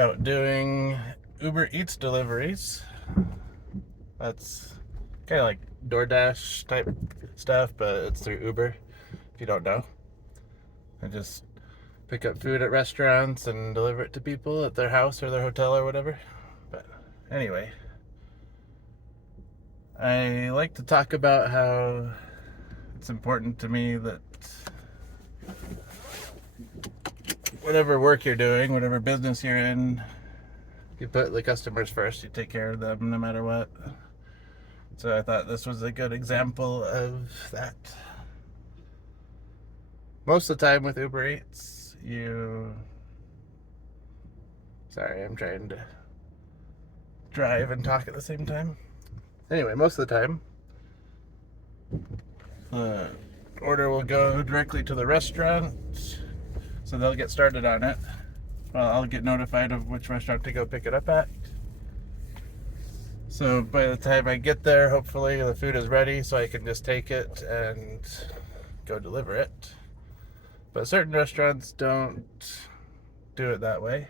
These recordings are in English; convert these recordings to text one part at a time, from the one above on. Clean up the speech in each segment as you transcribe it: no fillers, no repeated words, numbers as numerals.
out doing Uber Eats deliveries. That's kind of like DoorDash type stuff, but it's through Uber, if you don't know. I just pick up food at restaurants and deliver it to people at their house or their hotel or whatever. But anyway, I like to talk about how it's important to me that whatever work you're doing, whatever business you're in, you put the customers first. You take care of them no matter what. So I thought this was a good example of that. Most of the time with Uber Eats, Sorry, I'm trying to drive and talk at the same time. Anyway, most of the time, the order will go directly to the restaurant, so they'll get started on it. Well, I'll get notified of which restaurant to go pick it up at. So by the time I get there, hopefully the food is ready so I can just take it and go deliver it. But certain restaurants don't do it that way.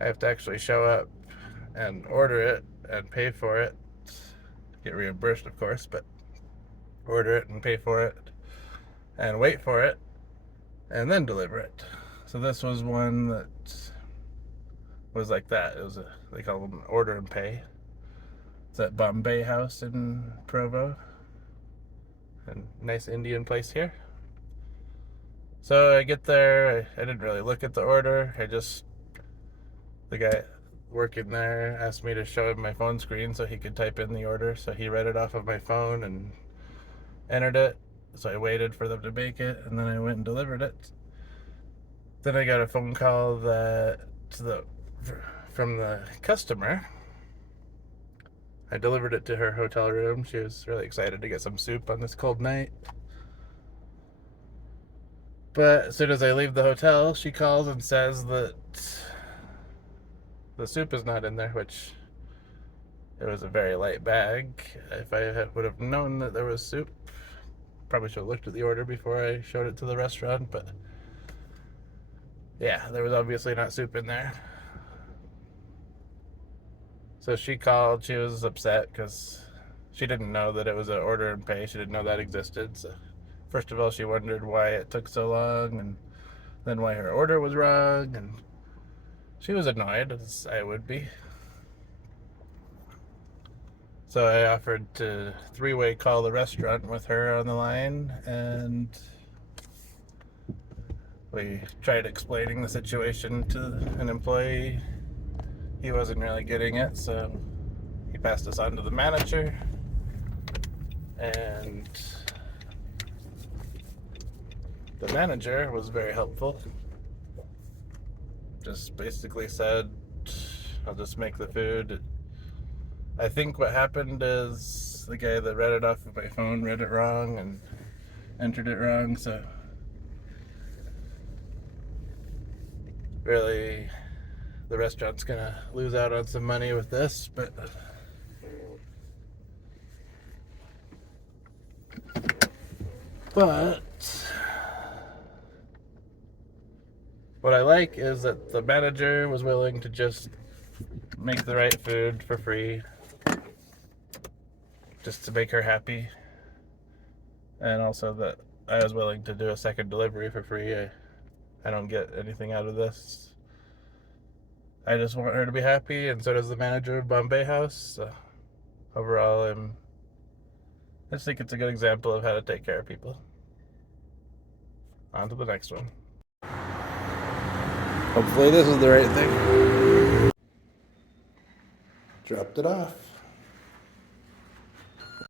I have to actually show up and order it and pay for it. Get reimbursed, of course, but order it and pay for it and wait for it and then deliver it. So this was one that was like that. It was they call them order and pay. It's at Bombay House in Provo. A nice Indian place here. So I get there, I didn't really look at the order. The guy working there asked me to show him my phone screen so he could type in the order. So he read it off of my phone and entered it. So I waited for them to make it, and then I went and delivered it. Then I got a phone call from the customer. I delivered it to her hotel room. She was really excited to get some soup on this cold night. But as soon as I leave the hotel, she calls and says that the soup is not in there, which it was a very light bag. If I would have known that there was soup, probably should have looked at the order before I showed it to the restaurant, but yeah, there was obviously not soup in there. So she called, she was upset because she didn't know that it was an order and pay. She didn't know that existed. So first of all, she wondered why it took so long, and then why her order was wrong, and she was annoyed, as I would be. So I offered to three-way call the restaurant with her on the line, and we tried explaining the situation to an employee. He wasn't really getting it, so he passed us on to the manager, and the manager was very helpful. Just basically said, I'll just make the food. I think what happened is the guy that read it off of my phone read it wrong and entered it wrong, so really the restaurant's gonna lose out on some money with this, but what I like is that the manager was willing to just make the right food for free, just to make her happy, and also that I was willing to do a second delivery for free. I don't get anything out of this. I just want her to be happy, and so does the manager of Bombay House. So overall, I just think it's a good example of how to take care of people. On to the next one. Hopefully this is the right thing. Dropped it off.